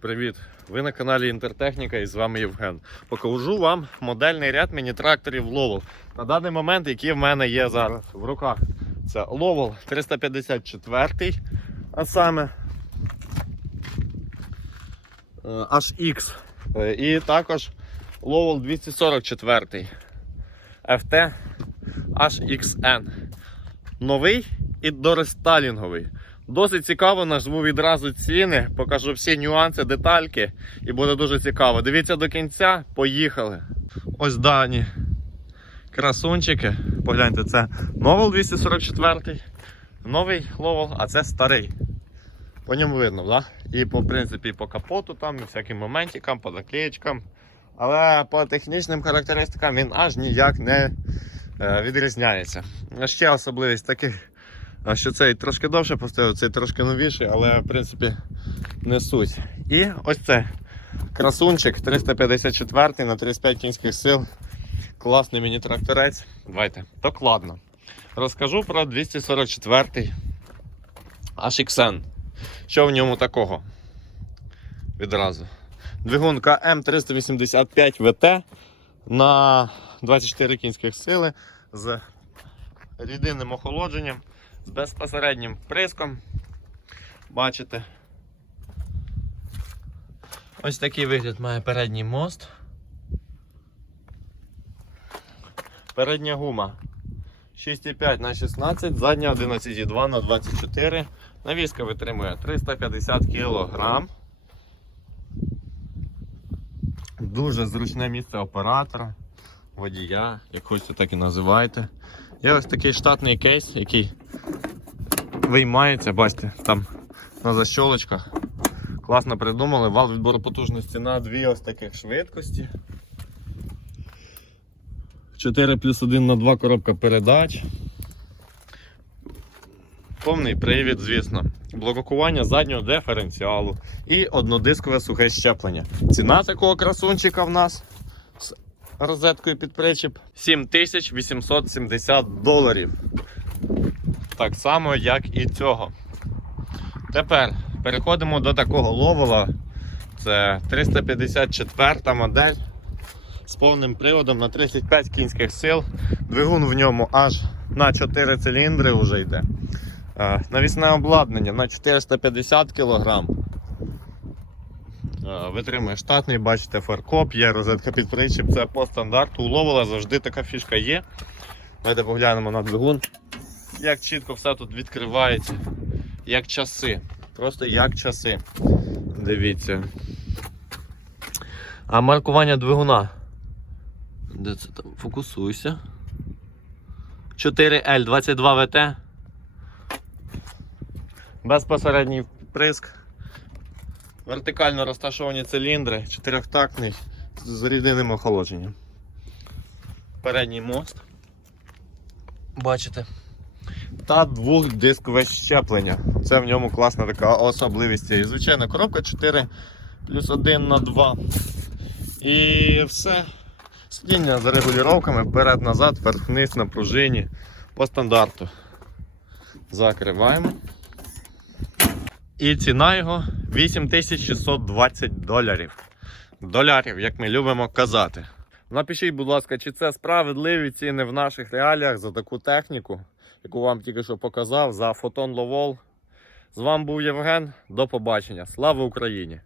Привіт! Ви на каналі Інтертехніка і з вами Євген. Покажу вам модельний ряд міні-тракторів Lowell. На даний момент, які в мене є зараз в руках. Це Lowell 354, а саме е, HX. Е, І також Lowell 244 FT HXN. Новий і дорестайлінговий. Досить цікаво, назву відразу ціни, покажу всі нюанси, детальки і буде дуже цікаво. Дивіться до кінця, поїхали. Ось дані красунчики. Погляньте, це Новел 244, новий ловел, а це старий. По ньому видно, да? І по принципі по капоту, там, і всяким моментикам, по наклеєчкам. Але по технічним характеристикам він аж ніяк не е, відрізняється. Ще особливість таких. А що цей трошки довше поставив, цей трошки новіший, але в принципі не суть. І ось це красунчик 354 на 35 кінських сил. Класний міні-тракторець. Давайте докладно. Розкажу про 244 HXN. Що в ньому такого? Відразу. Двигун КМ385 ВТ на 24 кінських сили з рідинним охолодженням з безпосереднім вприском. Бачите. Ось такий вигляд має передній мост. Передня гума 6,5 на 16, задня 11,2 на 24. Навіска витримує 350 кг. Дуже зручне місце оператора, водія, як хочете, так і називайте. Є ось такий штатний кейс, який виймається, бачите, там на защолочках. Класно придумали, вал відбору потужності на дві ось таких швидкості. 4 плюс 1 на 2 коробка передач. Повний привід, звісно. Блокування заднього диференціалу і однодискове сухе щеплення. Ціна такого красунчика в нас з розеткою під причіп 7870 доларів. Так само, як і цього. Тепер переходимо до такого ловела. Це 354 модель з повним приводом на 35 кінських сил. Двигун в ньому аж на 4 циліндри вже йде. Е, Навісне обладнання на 450 кг. Витримує штатний, бачите, фаркоп, є розетка під причіп, це по стандарту. У ловела завжди така фішка є. Давайте поглянемо на двигун. Як чітко все тут відкривається, як часи. Просто як часи. Дивіться. А маркування двигуна. Де це там? Фокусуйся. 4L 22 ВТ. Безпосередній вприск. Вертикально розташовані циліндри, чотирьохтактний з рідинним охолодженням. Передній мост. Бачите? Та двохдискове щеплення. Це в ньому класна така особливість. І звичайно, коробка 4 плюс 1 на 2. І все. Сидіння з регулюваннями вперед-назад, вверх-вниз на пружині по стандарту. Закриваємо. І ціна його 8620 доларів. Долярів, як ми любимо казати. Напишіть, будь ласка, чи це справедливі ціни в наших реаліях за таку техніку, яку вам тільки що показав, за фотон Ловол. З вами був Євген. До побачення. Слава Україні!